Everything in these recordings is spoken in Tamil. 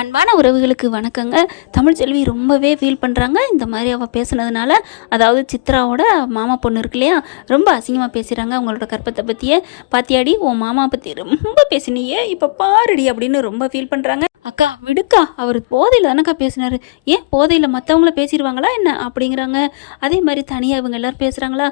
அன்பான உறவுகளுக்கு வணக்கங்க. தமிழ்ச்செல்வி ரொம்பவே ஃபீல் பண்ணுறாங்க இந்த மாதிரி அவள் பேசுனதுனால. அதாவது சித்ராவோட மாமா பொண்ணு இருக்கு இல்லையா, ரொம்ப அசிங்கமாக பேசுகிறாங்க அவங்களோட கற்பத்தை பற்றியே. பாத்தியாடி உன் மாமா பற்றி ரொம்ப பேசினியே, இப்போ பாருடி அப்படின்னு ரொம்ப ஃபீல் பண்ணுறாங்க. அக்கா விடுக்கா, அவர் போதையில் தானக்கா பேசினார், ஏன் போதையில் மற்றவங்கள பேசிடுவாங்களா என்ன அப்படிங்கிறாங்க. அதே மாதிரி தனியாக இவங்க எல்லோரும் பேசுகிறாங்களா,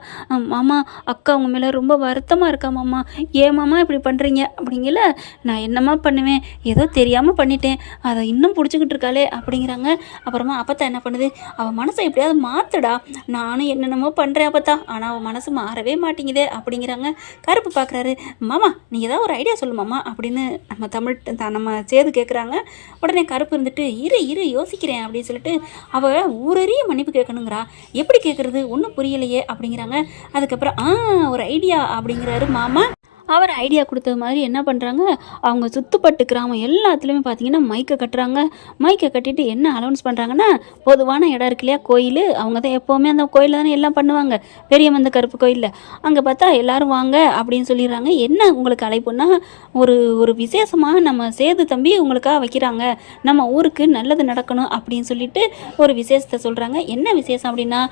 மாமா அக்கா உங்கள் மேலே ரொம்ப வருத்தமாக இருக்கா மாமா, ஏன் மாமா இப்படி பண்ணுறீங்க அப்படிங்கல. நான் என்னம்மா பண்ணுவேன், ஏதோ தெரியாமல் பண்ணிட்டேன், அதை இன்னும் பிடிச்சிக்கிட்டு இருக்காளே அப்படிங்கிறாங்க. அப்புறமா அப்பத்தா என்ன பண்ணுது, அவள் மனசை எப்படியாவது மாற்றுடா, நானும் என்னென்னமோ பண்ணுறேன் அப்பத்தா, ஆனால் அவள் மனசு மாறவே மாட்டேங்குதே அப்படிங்கிறாங்க. கருப்பு பார்க்குறாரு, மாமா நீ ஏதாவது ஒரு ஐடியா சொல்லு மாமா அப்படின்னு நம்ம சேது கேட்குறாங்க. உடனே கருப்பு இருந்துட்டு இரு இரு யோசிக்கிறேன் அப்படின்னு சொல்லிட்டு அவள் ஊரறிய மன்னிப்பு கேட்கணுங்கிறா, எப்படி கேட்குறது ஒன்றும் புரியலையே அப்படிங்கிறாங்க. அதுக்கப்புறம் ஒரு ஐடியா அப்படிங்கிறாரு மாமா. அவர் ஐடியா கொடுத்தது மாதிரி என்ன பண்ணுறாங்க, அவங்க சுற்றுப்பட்டு கிராமம் எல்லாத்துலேயுமே பார்த்தீங்கன்னா மைக்கை கட்டுறாங்க. மைக்கை கட்டிட்டு என்ன அலௌன்ஸ் பண்ணுறாங்கன்னா, பொதுவான இடம் இருக்கு இல்லையா கோயில், அவங்க தான் எப்போவுமே அந்த கோயிலில் தானே எல்லாம் பண்ணுவாங்க, பெரியமந்த கருப்பு கோயிலில். அங்கே பார்த்தா எல்லோரும் வாங்க அப்படின்னு சொல்லிடுறாங்க. என்ன உங்களுக்கு அழைப்புன்னா, ஒரு விசேஷமாக நம்ம சேது தம்பி உங்களுக்காக வைக்கிறாங்க, நம்ம ஊருக்கு நல்லது நடக்கணும் அப்படின்னு சொல்லிட்டு ஒரு விசேஷத்தை சொல்கிறாங்க. என்ன விசேஷம் அப்படின்னா,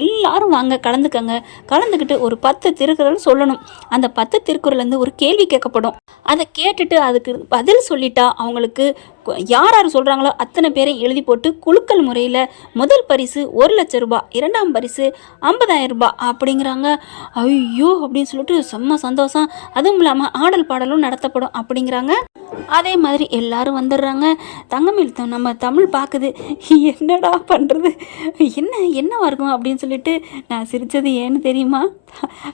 எல்லாரும் வாங்க கலந்துக்கிட்டு ஒரு 10 திருக்குறள் சொல்லணும். அந்த 10 திருக்குறள் ஒரு கேள்வி கேட்கப்படும். அதை கேட்டுட்டு அதுக்கு பதில் சொல்லிட்டா அவங்களுக்கு யார் யார் சொல்கிறாங்களோ அத்தனை பேரை எழுதி போட்டு குலுக்கல் முறையில் முதல் பரிசு 1,00,000 ரூபாய், 2ஆம் பரிசு 50,000 ரூபாய் அப்படிங்கிறாங்க. ஐயோ அப்படின்னு சொல்லிட்டு செம்ம சந்தோஷம். அதுவும் இல்லாமல் ஆடல் பாடலும் நடத்தப்படும் அப்படிங்கிறாங்க. அதே மாதிரி எல்லாரும் வந்துடுறாங்க. தங்கமேல் நம்ம தமிழ் பார்க்குது, என்னடா பண்ணுறது, என்னவா இருக்கும் அப்படின்னு சொல்லிட்டு நான் சிரித்தது ஏன்னு தெரியுமா,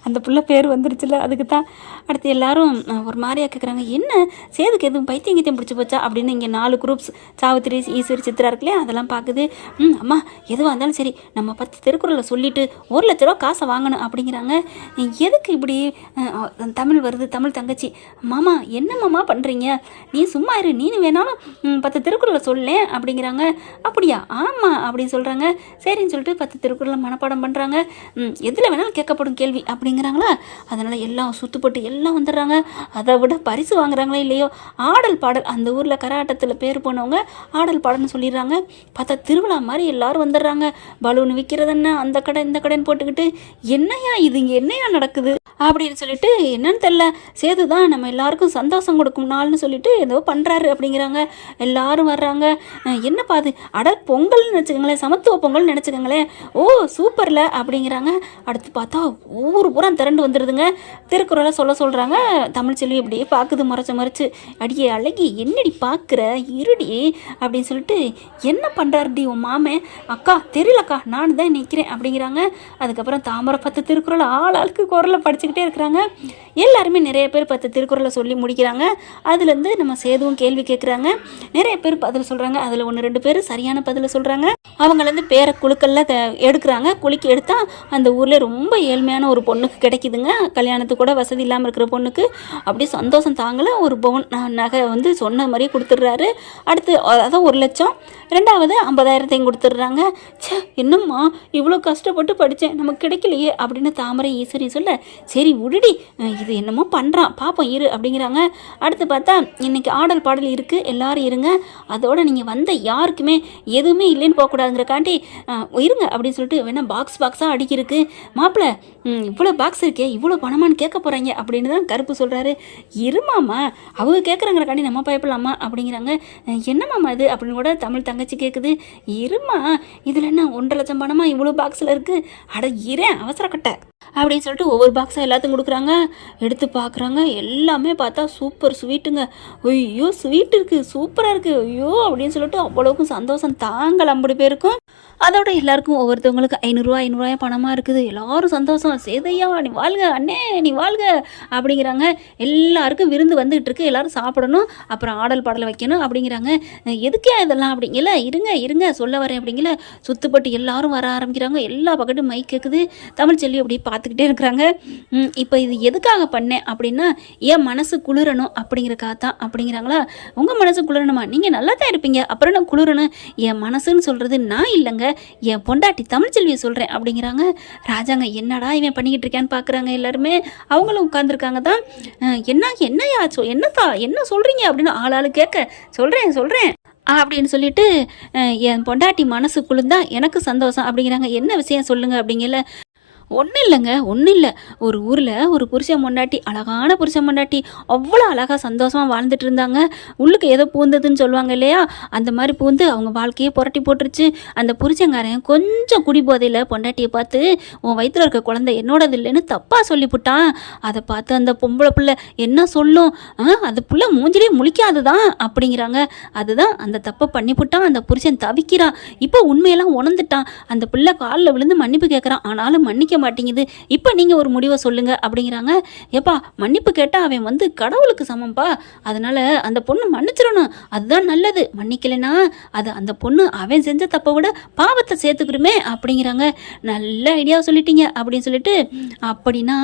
அந்த புள்ள பேர் வந்துருச்சுல அதுக்கு தான். அடுத்து எல்லாரும் ஒரு மாதிரியாக கேட்குறாங்க, என்ன சேதுக்கு எதுவும் பைத்தியம் பிடிச்சி போச்சா அப்படின்னு. இங்கே 4 குரூப்ஸ், சாவித்திரி ஈஸ்வரி சித்ரா இருக்குல்லையா, அதெல்லாம் பார்க்குது. அம்மா எதுவாக இருந்தாலும் சரி நம்ம 10 திருக்குறளை சொல்லிவிட்டு 1,00,000 ரூபா காசை வாங்கணும் அப்படிங்கிறாங்க. எதுக்கு இப்படி தமிழ் வருது, தமிழ் தங்கச்சி, மாமா என்ன மாமா பண்ணுறீங்க, நீ சும்மா இரு, நீனு வேணாலும் 10 திருக்குறளை சொல்லேன் அப்படிங்கிறாங்க. அப்படியா, ஆமாம் அப்படின்னு சொல்கிறாங்க. சரின்னு சொல்லிட்டு 10 திருக்குறளை மனப்பாடம் பண்ணுறாங்க. எதில் வேணாலும் கேட்கப்படும் கேள்வி அப்படிங்கிறாங்களா. அதனால் எல்லாம் சுற்றுப்பட்டு எல்லாம் வந்துடுறாங்க. அதை விட பரிசு வாங்குறாங்களே இல்லையோ, ஆடல் பாடல், அந்த ஊரில் கரகாட்டத்தில் பேர் போனவங்க ஆடல் பாடல்னு சொல்லிடுறாங்க. பார்த்தா திருவிழா மாதிரி எல்லாரும் வந்துடுறாங்க. பலூன் விற்கிறதுன்னு அந்த கடை இந்த கடைன்னு போட்டுக்கிட்டு, என்னையா இது இங்கே என்னையா நடக்குது அப்படின்னு சொல்லிட்டு, என்னன்னு தெரில, சேது தான் நம்ம எல்லாருக்கும் சந்தோஷம் கொடுக்கும் நாள்னு சொல்லிட்டு ஏதோ பண்ணுறாரு அப்படிங்கிறாங்க. எல்லாரும் வர்றாங்க. என்னப்பா அது, பொங்கல்னு நினச்சிக்கோங்களேன், சமத்துவ பொங்கல்னு நினச்சிக்கோங்களேன், ஓ சூப்பரில் அப்படிங்கிறாங்க. அடுத்து பார்த்தா ஊர் பூரா திரண்டு வந்துடுதுங்க. திருக்குறளை சொல்கிறாங்க. தமிழ்ச்செல்வி அப்படியே பார்க்குது மறைச்சு, அடியே அழகி என்னடி பார்க்குற, இருடி அப்படின்னு சொல்லிட்டு, என்ன பண்ணுறாருடி உன் மாமே, அக்கா தெரியலக்கா நான் தான் நிற்கிறேன் அப்படிங்கிறாங்க. அதுக்கப்புறம் தாமரை 10 திருக்குறள் ஆளுக்கு குரலை படிச்சுக்கிட்டே இருக்கிறாங்க. எல்லாருமே நிறைய பேர் 10 திருக்குறளை சொல்லி முடிக்கிறாங்க. அதுலேருந்து நம்ம சேதுவும் கேள்வி கேட்குறாங்க. நிறைய பேர் பதில் சொல்கிறாங்க. அதில் 1-2 பேர் சரியான பதிலை சொல்கிறாங்க. அவங்களேருந்து பேரை குழுக்களில் எடுக்கிறாங்க. குலுக்கி எடுத்தால் அந்த ஊரில் ரொம்ப ஏழ்மையான ஒரு பொண்ணுக்கு கிடைக்குதுங்க. கல்யாணத்துக்கு கூட வசதி இல்லாமல் இருக்கிற பொண்ணுக்கு அப்படியே சந்தோஷம் தாங்கலை, ஒரு பவுன் நகை சொன்ன மாதிரியே கொடுத்துட்றாரு. அடுத்து அதான் 1,00,000, 2வது 50,000 கொடுத்துட்றாங்க. என்னம்மா இவ்வளோ கஷ்டப்பட்டு படித்தேன் நமக்கு கிடைக்கலையே அப்படின்னு தாமரை ஈஸ்வரி சொல்ல, சரி விடுடி, இது என்னமோ பண்ணுறான் பார்ப்போம் இரு அப்படிங்கிறாங்க. அடுத்து பார்த்தா இன்றைக்கி ஆடல் பாடல் இருக்குது, எல்லோரும் இருங்க, அதோட நீங்கள் வந்த யாருக்குமே எதுவுமே இல்லைன்னு போகக்கூடாதுங்கிறக்காண்டி இருங்க அப்படின்னு சொல்லிட்டு, வேணால் பாக்ஸாக அடிக்கிருக்கு, மாப்பிள்ளை இவ்வளோ பாக்ஸ் இருக்கே இவ்வளோ பணமானு கேட்க போகிறாங்க அப்படின்னு தான் கருப்பு சொல்கிறாரு. இருமாம்மா அவங்க கேட்குறாங்கிறக்காண்டி நம்ம பயப்படலாமா அப்படிங்கிறாங்க. என்னம்மாம்மா இது அப்படின்னு கூட தமிழ் தங்கச்சி கேட்குது. இருமா இதில் என்ன 1,00,000 பணமாக இவ்வளோ பாக்ஸில் இருக்குது, அட இரேன் அவசரக்கட்டை அப்படின்னு சொல்லிட்டு ஒவ்வொரு பாக்ஸாக எல்லாத்தையும் கொடுக்குறாங்க. எடுத்து பார்க்குறாங்க. எல்லாமே பார்த்தா சூப்பர் ஸ்வீட்டுங்க. ஐயோ ஸ்வீட் இருக்குது, சூப்பராக இருக்குது, ஐயோ அப்படின்னு சொல்லிட்டு அவ்வளோக்கும் சந்தோஷம் தாங்கலை 50 பேருக்கும். அதோட எல்லாருக்கும் ஒவ்வொருத்தவங்களுக்கு 500 ரூபா 500 ரூபாய் பணமாக இருக்குது. எல்லோரும் சந்தோஷம், சேதையா நீ வாழ்க, அண்ணே நீ வாழ்க அப்படிங்கிறாங்க. எல்லாருக்கும் விருந்து வந்துகிட்டு இருக்கு, எல்லோரும் சாப்பிடணும், அப்புறம் ஆடல் பாடலை வைக்கணும் அப்படிங்கிறாங்க. எதுக்கே இதெல்லாம் அப்படிங்கல, இருங்க சொல்ல வரேன் அப்படிங்கல. சுற்றுப்பட்டு எல்லாரும் வர ஆரம்பிக்கிறாங்க. எல்லா பக்கட்டும் மைக் கேட்குது. தமிழ்ச்செல்வி அப்படியே பார்த்துக்கிட்டே இருக்கிறாங்க. இப்போ இது எதுக்காக பண்ணேன் அப்படின்னா, என் மனசு குளிரணும் அப்படிங்கிறக்காக தான் அப்படிங்கிறாங்களா. உங்கள் மனசு குளிரணுமா, நீங்கள் நல்லா தான் இருப்பீங்க, அப்புறம் நான் குளிரணும், என் மனசுன்னு சொல்கிறது நான் இல்லைங்க, என் பொண்டாட்டி தமிழ்ச்செல்வியை சொல்கிறேன் அப்படிங்கிறாங்க. ராஜாங்க என்னடா இவன் பண்ணிக்கிட்டு இருக்கான்னு பார்க்குறாங்க. எல்லாருமே அவங்களும் உட்காந்துருக்காங்க தான். என்னையா என்ன சொல்கிறீங்க அப்படின்னு ஆளாளு கேட்க, சொல்கிறேன் அப்படின்னு சொல்லிட்டு என் பொண்டாட்டி மனசு குளிர்ந்தா எனக்கு சந்தோஷம் அப்படிங்கிறாங்க. என்ன விஷயம் சொல்லுங்க அப்படிங்கல. ஒன்றும் இல்லைங்க, ஒன்றும் இல்லை. ஒரு ஊரில் ஒரு புருஷன் பொண்டாட்டி, அழகான புருஷன் பொண்டாட்டி, அவ்வளோ அழகாக சந்தோஷமாக வாழ்ந்துட்டு இருந்தாங்க. உள்ளுக்கு ஏதோ பூந்ததுன்னு சொல்லுவாங்க இல்லையா, அந்த மாதிரி பூந்து அவங்க வாழ்க்கையே புரட்டி போட்டுருச்சு. அந்த புருஷங்காரன் கொஞ்சம் குடி போதையில் பொண்டாட்டியை பார்த்து, உன் வயிற்றில் இருக்க குழந்தை என்னோடது இல்லைன்னு தப்பாக சொல்லிவிட்டான். அதை பார்த்து அந்த பொம்பளை பிள்ளை என்ன சொல்லும், அது பிள்ளை மூஞ்சிலே முழிக்காது தான் அப்படிங்கிறாங்க. அதுதான் அந்த தப்பை பண்ணிவிட்டான். அந்த புருஷன் தவிக்கிறான். இப்போ உண்மையெல்லாம் உணர்ந்துட்டான். அந்த பிள்ளை காலில் விழுந்து மன்னிப்பு கேட்குறான். ஆனாலும் மன்னிக்க மாட்டேங்குது. இப்போ நீங்கள் ஒரு முடிவை சொல்லுங்க அப்படிங்கிறாங்க. ஏப்பா, மன்னிப்பு கேட்டால் அவன் வந்து கடவுளுக்கு சமம்பா, அதனால அந்த பொண்ணு மன்னிச்சிடணும், அதுதான் நல்லது. மன்னிக்கலைன்னா அது அந்த பொண்ணு அவன் செஞ்ச தப்பை விட பாவத்தை சேர்த்துக்கிடுமே அப்படிங்கிறாங்க. நல்ல ஐடியாவை சொல்லிட்டீங்க அப்படின்னு சொல்லிட்டு, அப்படின்னா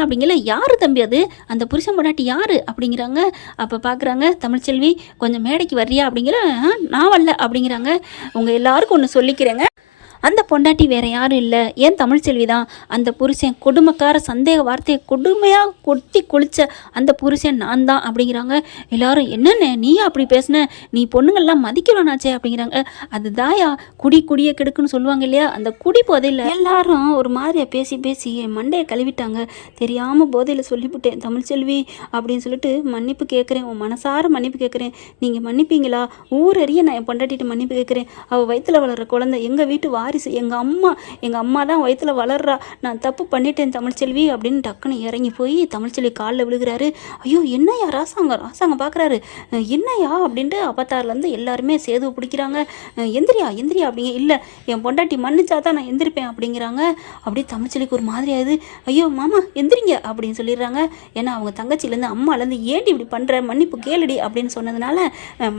அப்படிங்கல, யாரு தம்பி அது, அந்த புருஷன் பொண்டாட்டி யாரு அப்படிங்கிறாங்க. அப்போ பார்க்குறாங்க தமிழ்ச்செல்வி, கொஞ்சம் மேடைக்கு வர்றியா அப்படிங்கிற. நான் வரல அப்படிங்கிறாங்க. உங்கள் எல்லாருக்கும் ஒன்று சொல்லிக்கிறேங்க, அந்த பொண்டாட்டி வேற யாரும் இல்லை, ஏன் தமிழ்ச்செல்வி தான். அந்த புருஷன் கொடுமைக்கார சந்தேக வார்த்தையை கொடுமையாக கொட்டி குளிச்ச அந்த புருஷன் நான் தான் அப்படிங்கிறாங்க. எல்லாரும் என்னென்ன நீயா அப்படி பேசுன, நீ பொண்ணுங்கள்லாம் மதிக்கலானாச்சே அப்படிங்கிறாங்க. அது தாயா குடியை கெடுக்குன்னு சொல்லுவாங்க இல்லையா, அந்த குடி போதையில் எல்லாரும் ஒரு மாதிரியா பேசி பேசி என் மண்டையை கழுவிட்டாங்க. தெரியாமல் போதையில் சொல்லிவிட்டேன் தமிழ்ச்செல்வி அப்படின்னு சொல்லிட்டு மன்னிப்பு கேட்குறேன், உன் மனசார மன்னிப்பு கேட்குறேன். நீங்கள் மன்னிப்பீங்களா? ஊரறிய நான் என் பொண்டாட்டிட்டு மன்னிப்பு கேட்குறேன். அவள் வயிற்றில் வளர்கிற குழந்தை எங்கள் வீட்டு வாரிசு, எங்கள் அம்மா தான் வயிற்றில் வளர்றா, நான் தப்பு பண்ணிட்டேன் தமிழ்ச்செல்வி அப்படின்னு டக்குன்னு இறங்கி போய் தமிழ்ச்செல்வி காலில் விழுகிறாரு. ஐயோ என்னையா ராசாங்க பார்க்குறாரு, என்னையா அப்படின்ட்டு அவத்தார்லேருந்து எல்லாருமே சேது பிடிக்கிறாங்க. எந்திரியா அப்படிங்க. இல்லை, என் பொண்டாட்டி மன்னிச்சா தான் நான் எந்திரிப்பேன் அப்படிங்கிறாங்க. அப்படியே தமிழ்ச்செல்விக்கு ஒரு மாதிரி ஆகுது. ஐயோ மாமா எந்திரிங்க அப்படின்னு சொல்லிடுறாங்க. ஏன்னா அவங்க தங்கச்சியிலேருந்து அம்மாலேருந்து ஏண்டி இப்படி பண்ணுற, மன்னிப்பு கேளுடி அப்படின்னு சொன்னதுனால,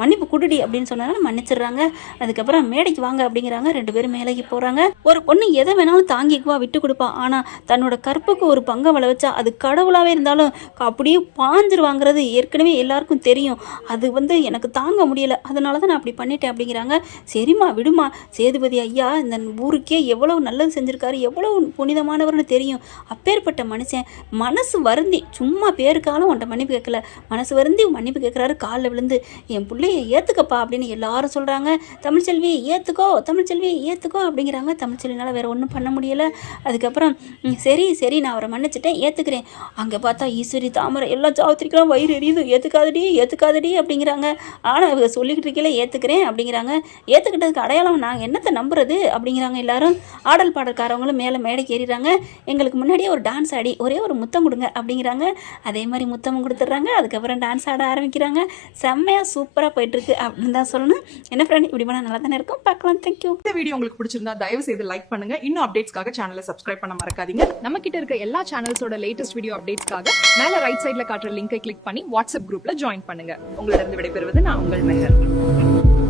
மன்னிப்பு குடுடி அப்படின்னு சொன்னதுனால மன்னிச்சிடுறாங்க. அதுக்கப்புறம் மேடைக்கு வாங்க அப்படிங்கிறாங்க. 2 பேரும் மேலேக்கு போகிறாங்க. ஒரு பொண்ணு எதை வேணாலும் தாங்கிக்குவா, விட்டு கொடுப்பா. ஆனால் தன்னோட கற்புக்கு ஒரு பங்கை வளர்ச்சா அது கடவுளாகவே இருந்தாலும் அப்படியே பாஞ்சிருவாங்கிறது ஏற்கனவே எல்லாருக்கும் தெரியும். அது வந்து எனக்கு தாங்க முடியலை, அதனால தான் நான் அப்படி பண்ணிட்டேன் அப்படிங்கிறாங்க. சரிம்மா விடுமா, சேதுபதி ஐயா இந்த ஊருக்கே எவ்வளவு நல்லது செஞ்சுருக்காரு, எவ்வளவு புனிதமானவர்னு தெரியும். அப்பேற்பட்ட மனுஷன் மனசு வருந்தி, சும்மா பேருக்காலும் உன்ட்ட மன்னிப்பு கேட்கல, மனசு வருந்தி மன்னிப்பு கேட்குறாரு காலில் விழுந்து. என் பிள்ளைய ஏற்றுக்கப்பா அப்படின்னு எல்லாரும் சொல்கிறாங்க. தமிழ்ச்செல்வி ஏற்றுக்கோ, தமிழ்ச்செல்வி ஏற்றுக்கோ அப்படிங்கிறாங்க. தமிழ்ச்செல்வினால் வேறு ஒன்றும் பண்ண முடியலை. அதுக்கப்புறம் சரி நான் அவரை மன்னிச்சிட்டேன், ஏற்றுக்கிறேன். அங்கே பார்த்தா ஈஸ்வரி தாமரை எல்லாம் சாவத்திரிக்கலாம், வயிறு எரியுது, ஏற்றுக்காதடி அப்படிங்கிறாங்க. ஆனால் இவங்க சொல்லிக்கிட்டு இருக்கல ஏற்றுக்கிறேன் அப்படிங்கிறாங்க. ஏற்றுக்கிட்டதுக்கு அடையாளம் நாங்கள் என்னத்தை நம்புறது அப்படிங்கிறாங்க. எல்லாரும் ஆடல் பாடல்காரவங்களும் மேலே மேடைக்கு ஏறிடுறாங்க. எங்களுக்கு முன்னாடியே ஒரு டான்ஸ் ஆடி ஒரே ஒரு முத்தம் கொடுங்க அப்படிங்கிறாங்க. அதே மாதிரி முத்தமும் கொடுத்துட்றாங்க. அதுக்கப்புறம் டான்ஸ் ஆட ஆரம்பிக்கிறாங்க. செம்மையாக சூப்பராக போயிட்டுருக்கு அப்படின்னு தான் சொல்லணும். என்ன ஃப்ரெண்ட், இப்படி பண்ணால் நல்லா தானே இருக்கும். பார்க்கலாம். தேங்க்யூ. இந்த வீடியோ உங்களுக்கு பிடிச்சிருந்தா தயவு செய்து லைக் பண்ணுங்க. இன்னும் அப்டேட்ஸ்க்காக சேனலை சப்ஸ்கிரைப் பண்ண மறக்காதீங்க. நம்ம கிட்ட இருக்க எல்லா சேனல்ஸோட லேட்டஸ்ட் வீடியோ அப்டேட்ஸ்க்காக மேல ரைட் சைட்ல காட்டுற லிங்கை கிளிக் பண்ணி வாட்ஸ்அப் குரூப்ல ஜாயின் பண்ணுங்க. உங்களிடம் விடைபெறுவது நான் உங்கள் மெஹர்.